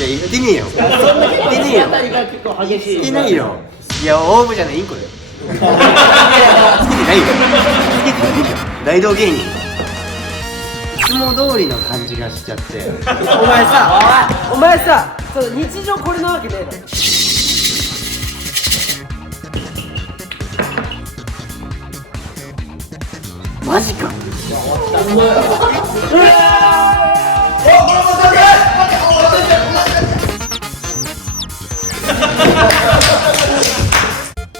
いや言ってねえよ。言ってねえよ。当たりが結構激しい。言ってないよ。いやオーブじゃないインコだよ。つけてないよ。つけてないよ。大道芸人。いつも通りの感じがしちゃって。お前さ、そう日常これなわけねえだろ。マジか。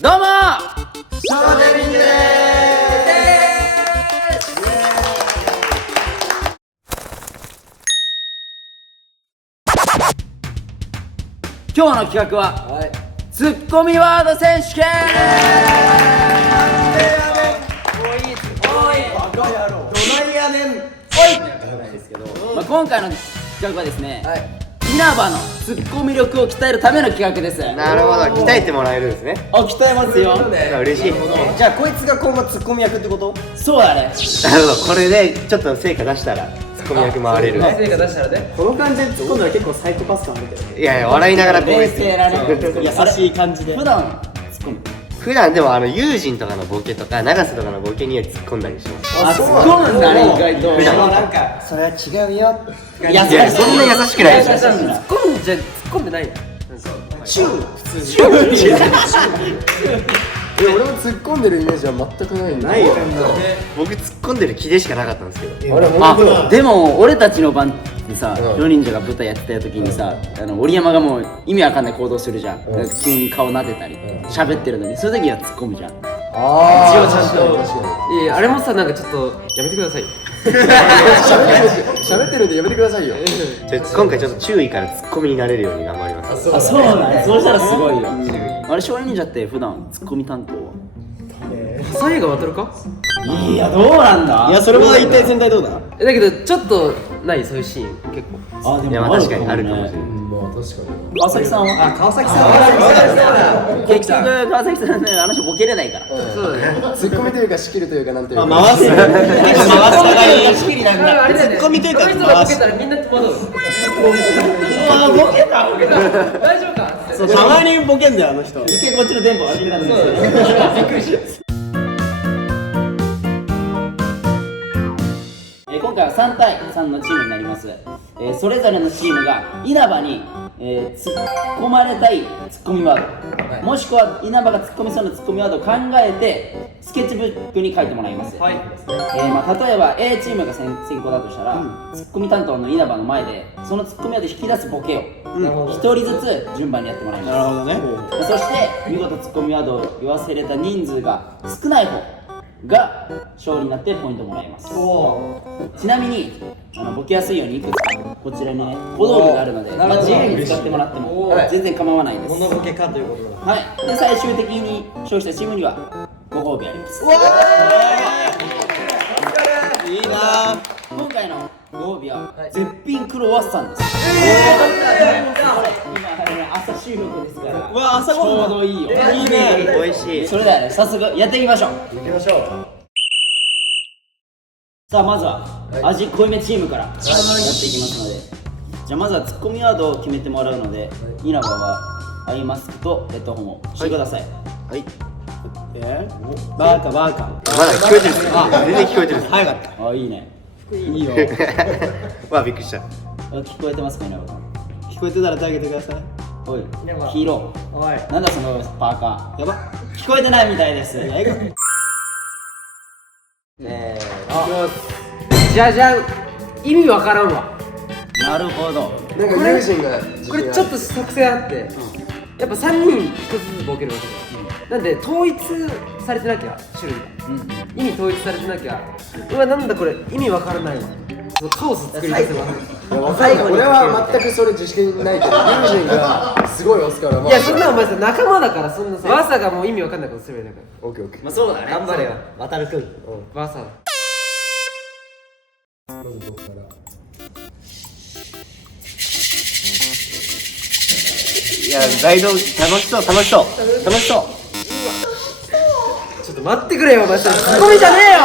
どうも今日の企画は、ツッコミワード選手権。まあ今回の企画はですね、稲葉のツッコミ力を鍛えるための企画です。なるほど、鍛えてもらえるんですね。あ、鍛えますよ。嬉しい。じゃあこいつが今後ツッコミ役ってこと？そうだね。なるほど、これでちょっと成果出したらツッコミ役回れる。成果出したらね。この感じで突っ込んだら結構サイコパス感あるけどね。いやいや、笑いながらこう冷静なね。優しい感じで。普段ツッコミ。普段でもユージンとかのボケとか長瀬とかのボケには突っ込んだりします。あ、突っ込むんだね、意外と。普段はなんかそれは違うよ。いや、そんな優しくないでしょ。突っ込んでない。チュー普通に。俺も突っ込んでるイメージは全くないんだ。ないよ。僕突っ込んでる気でしかなかったんですけど。あ、でも俺たちの番でさ、4人女が舞台やってた時にさ、織山がもう意味わかんない行動するじゃん。なんか急に顔撫でたり、喋ってるのに、そういう時は突っ込むじゃん。一応ちゃんと。いやあれもさ、なんかちょっとやめてください。喋ってるんでやめてくださいよ。今回ちょっと注意からツッコミになれるように頑張ります。あ、そうなんや。そうしたらすごいよ。あれ、少年忍者って普段ツッコミ担当は？サイが渡るか？いや、どうなんだ。いやそれは一体全体どうだ？だけどちょっとないそういうシーン結構。あ、でいや、まあ確かにあるかもしれない。川崎さんは？川崎さんは結局川崎さんね、あの人ボケれないから。そうだね。ツッコミというか仕切るというかなんというか。回す仕切りなんだ。あれだよね。ツッコミというかこの人がボケたらみんな戸惑う。あ、ボケたボケた。大丈夫か？そうたまにボケんだよあの人。一回こっちの電波悪くなるんですよ。今回は3対3のチームになります。それぞれのチームが稲葉に、突っ込まれたいツッコミワード、もしくは稲葉が突っ込みそうなツッコミワードを考えてスケッチブックに書いてもらいます。例えば A チームが先行だとしたら、ツッコミ担当の稲葉の前でそのツッコミワードを引き出すボケを1人ずつ順番にやってもらいます。なるほどね。そして見事ツッコミワードを言わせれた人数が少ない方が勝利になってポイントもらえます。ちなみにボケやすいようにいくつかこちらにね小道具があるので、自由に使ってもらっても全然構わないです。モノボケかということだ。はい。で最終的に勝利したチームにはご褒美あります。いいな。今回のご褒美は絶品クロワッサンです。今朝収録ですからうわ、朝ちごはんょうどいいよ。いいね。美味しい。それではね、早速やっていきましょう。さあまずは味濃いめチームからやっていきますので、じゃあまずはツッコミワードを決めてもらうので、稲葉はアイマスクとヘッドホンをしてください。はい。バーカバーカ。まだ聞こえてるんですよ。全然聞こえてるんですよ。早かった。あ、いいね。いいよ。わあ、びっくりした。あ、聞こえてますか稲葉さん。聞こえてたら手挙げてください。おい、黄色。おい。なんだそのパーカやば。ー。聞こえてないみたいです。じゃじゃん。意味わからんわ。なるほど。なんか友人がこれちょっと作戦あって、やっぱ3人1つずつボケるわけだ。なんで統一されてなきゃ種類が、意味統一されてなきゃ、うわなんだこれ意味わからないわ。そのカオス作り出せば。俺は全くそれ自信ないけど、友人がすごい押すから。いやそんなお前さ仲間だから、そんなさわさがもう意味わかんないことすればいいんだかオッケーオッケー。ら。そうだね。頑張れよ。渡るくん。わさ。いや、大道楽しそう、楽しそう。楽しそう。ちょっと待ってくれよお前、それツッコミじゃねえよ。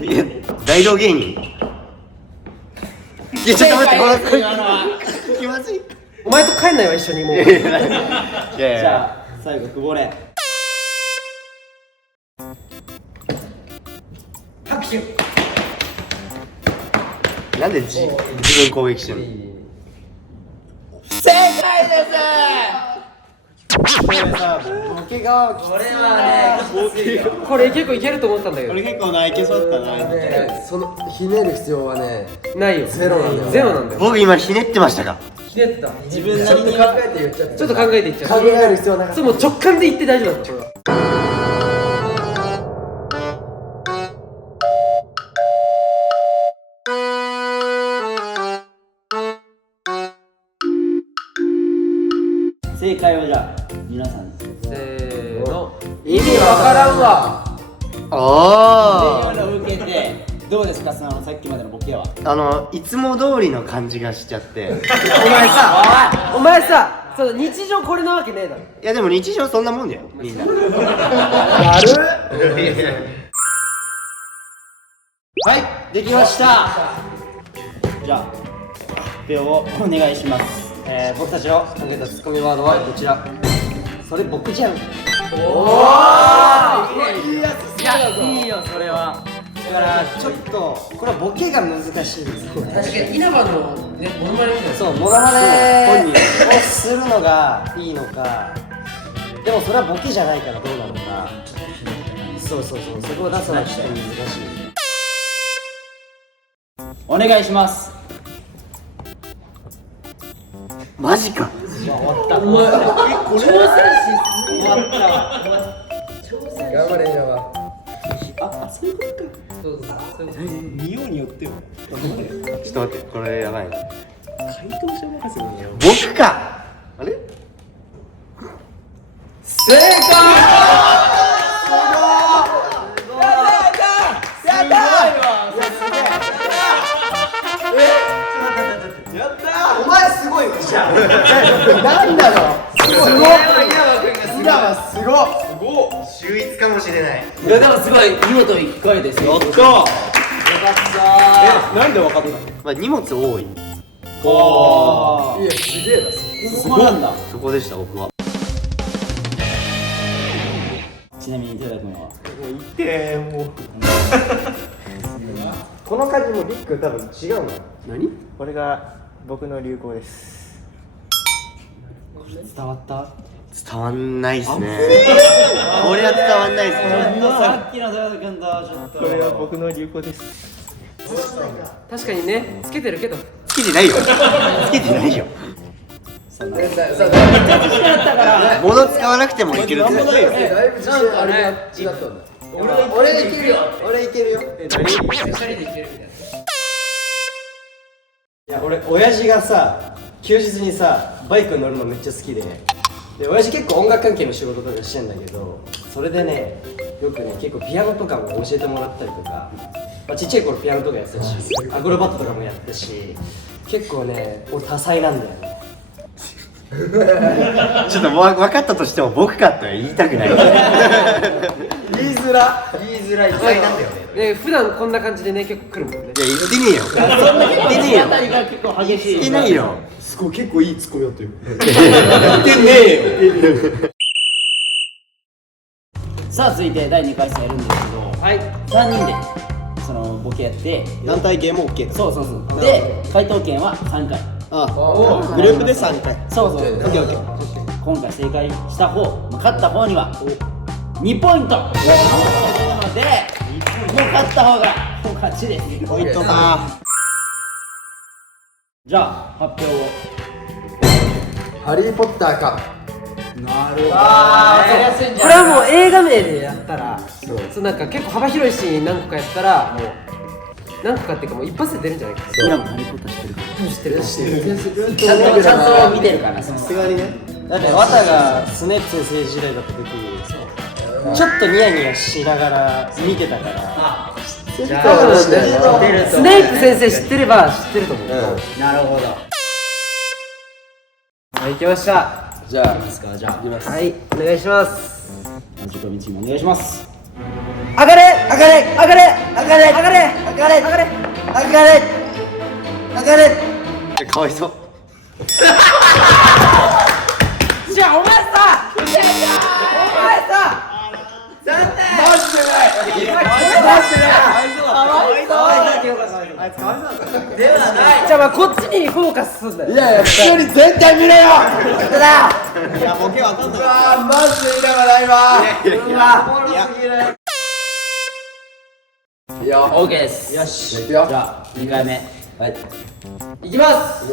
いや、大道芸人。いやちょっと待って、これ今のは気まずい。お前と帰んないわ一緒にもういやいやいじや。ゃあ最後久保れ拍手なんで自分攻撃してるの？正解ですボケがこれはねこれ結構いけると思ったんだけど俺結構ないけそうだったな。そのひねる必要はねないよゼロなんだよゼロなんだよ僕今ひねってましたか？ひねってた自分なりに考えて言っちゃったちょっと考えていっちゃう考える必要なかったそうもう直感で言って大丈夫だったこれは正解はじゃあ皆さんせーの意味わからんわあ今のを受けてどうですか、そのさっきまでのボケは。あ。いつも通りの感じがしちゃって。お前さその日常これなわけねえだろいやでも日常そんなもんだよ、みんな。やるはい、できました。じゃあ発表をお願いします。僕たちの考えたツッコミワードはこちらそれ僕じゃんいいよそれは。だからちょっとこれはボケが難しいですね。確かに稲葉のねモノマネみたいなそう、モノマネをするのがいいのか、でもそれはボケじゃないからどうなのか。そうそうそう、そこを出すのはちょっと難しい。お願いします。マジか。頑張れ稲葉見ようによってはちょっと待って、これやばいな。回答者任せなんだよ。僕か。あれ？正解。お前すごいよじゃあなんだろうすごい稲葉すごい秀逸かもしれない。いやでもすごい見事1回ですよ。やったー。なんで分かったの？まあ荷物多い。おいやすげえなそこなんだ。そこでした僕は。ちなみに寺田君はこの感じもリック多分違うな何？これが僕の流行です。伝わった？伝わんないっすね。これは伝わんないっすね。さっきの寺田君とちょっとこれは僕の流行です。確かにねつけてるけどつけてないよ。つけてないよ。物使わなくてもいける。だいぶ自信あれが違ったんだ俺いけるよ俺いけるよいや俺親父がさ休日にさバイクに乗るのめっちゃ好きで親父結構音楽関係の仕事とかしてんだけどそれでねよくね結構ピアノとかも教えてもらったりとか、まあ、ちっちゃい頃ピアノとかやってたしアクロバットとかもやったし結構ね俺多彩なんだよね。ちょっと分かったとしても僕かとは言いたくない。言いづらいなんだよねね普段こんな感じでね結構来るもんねいや言ってねえよ。言ってねえよ。あたりが結構激しい。言ってないよ。すごい結構いいツッコミだったよさあ続いて第2回戦やるんですけど、はい3人でそのボケやって団体ゲーム OK だ。そうそうそうで回答権は3回あ、グループで3回。そうそうオッケーオッケー。今回正解した方勝った方には2ポイントのでもう勝った方が勝ちですポイントか。じゃあ発表をハリーポッターかこれはもう映画名でやったらそうなんか結構幅広いシーン何個かやったらもう何個かっていうかもう一発で出るんじゃないか今もハリー・ポッター知ってるか知ってるちゃんと見てるからさすがにね。だって綿がスネープ先生時代だった時ちょっとニヤニヤしながら見てたからスネイプ先生知ってれば知ってると思うなるほどはい行きましたじゃあいきますかじゃあはいお願いしますマジコミチームお願いします上がれ上がれ上がれ上がれ上がれ上がれ上がれ上がれ上がれ。かわいそう。じゃあお前さお前さじゃあまあこっちにフォーカスすんだよ。いやいや、普通に全体見れよ。いやボケわかんない。マジで稲葉ないわ。いや、オーケーです。よし。じゃあ2回目はいいきます。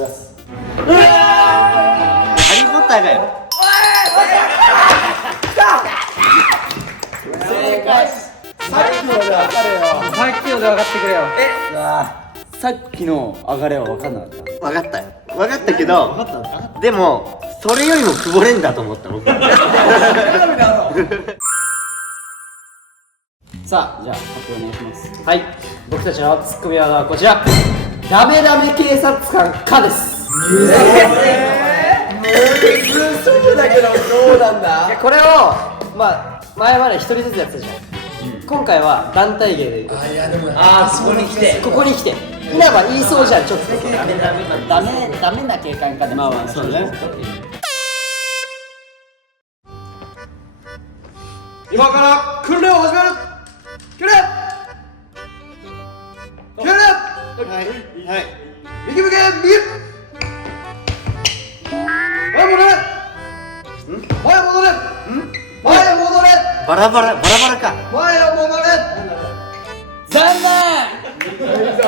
ハリーポッターがよ。正解。さっきので分かれよ。さっきので分かってくれよ。さっきの上がれは分かんなかった。分かったよ。分かったけど、でもそれよりもくぼれんだと思った僕。さあじゃあ発表お願いします。はい、僕たちのツッコミワードはこちら。ダメダメ警察官かです。そうだけどどうなんだ。これをまあ前まで一人ずつやってたじゃん。今回は団体芸でいく。いやでもああここに来てここに来て稲葉言いそうじゃんちょっと。ダメな警官かでまあまあそうね。今から訓練を始める。訓練。訓練。はいはい。右向け右。前戻れ。前戻れ。前戻れ。バラバラか。前を戻れ。残念。いいぞ。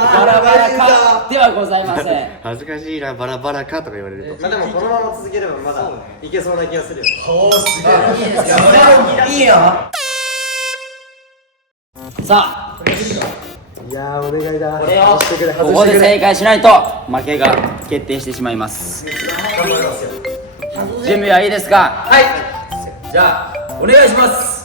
バラバラかではございません。恥ずかしいな、バラバラかとか言われると。まあでもこのまま続ければまだいけそうな気がするよ。さあいやーお願いだ。これをしてくれここで正解しないと負けが決定してしまいます。準備はいいですか。はいじゃあお願いします。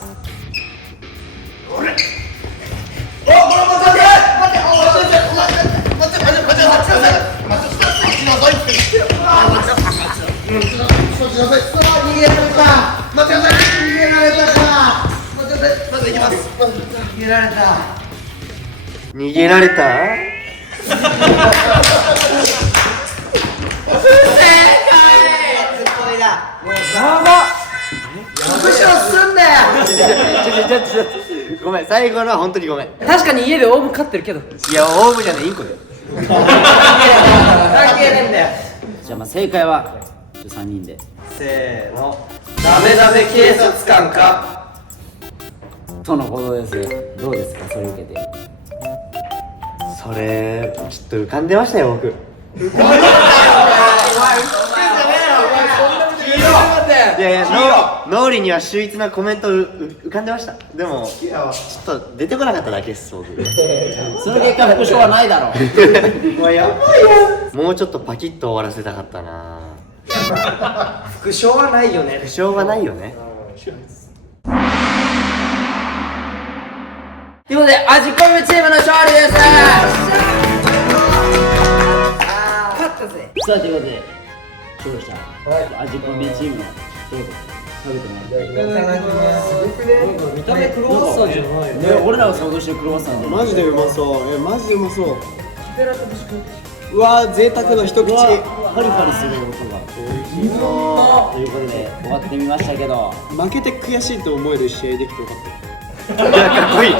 逃げられた。ごめん、最後のは本当にごめん。確かに家でオーブン飼ってるけど。いや、オーブじゃねえ、インコだよ。関係ねえんだよ。じゃあまあ正解は3人でせーの。ダメダメ警察官か。とのことです。どうですかそれ受けて。それ、ちょっと浮かんでましたよ、僕。いやいや、脳裏には秀逸なコメント浮かんでました。でも、ちょっと出てこなかっただけです、僕。その結果副賞はないだろう。もうやばいよ。もうちょっとパキッと終わらせたかったな。副賞はないよね。不詳はないよね。ということで味コミチームの勝利です。勝ったぜ。さあということで勝利した味コミチームの勝利食べてもらって。見た目クロワッサンじゃないよね。俺らが想像してるクロワッサンじゃない。マジでうまそう。マジでうまそう。うわー、贅沢の一口。パリパリする音が。ということで終わってみましたけど、負けて悔しいと思える試合できてよかった。いや、かっこいい。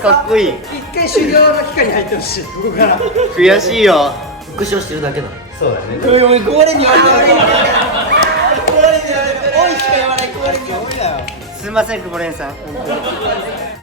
かっこいい。一回修行の期間に入ってほしい。ここから悔しいよ。復唱してるだけだ。そうだね。おいおい壊れに言われてる。壊れに言われてる。おいしか言わない壊れに言われてる。すいません、久保蓮さん。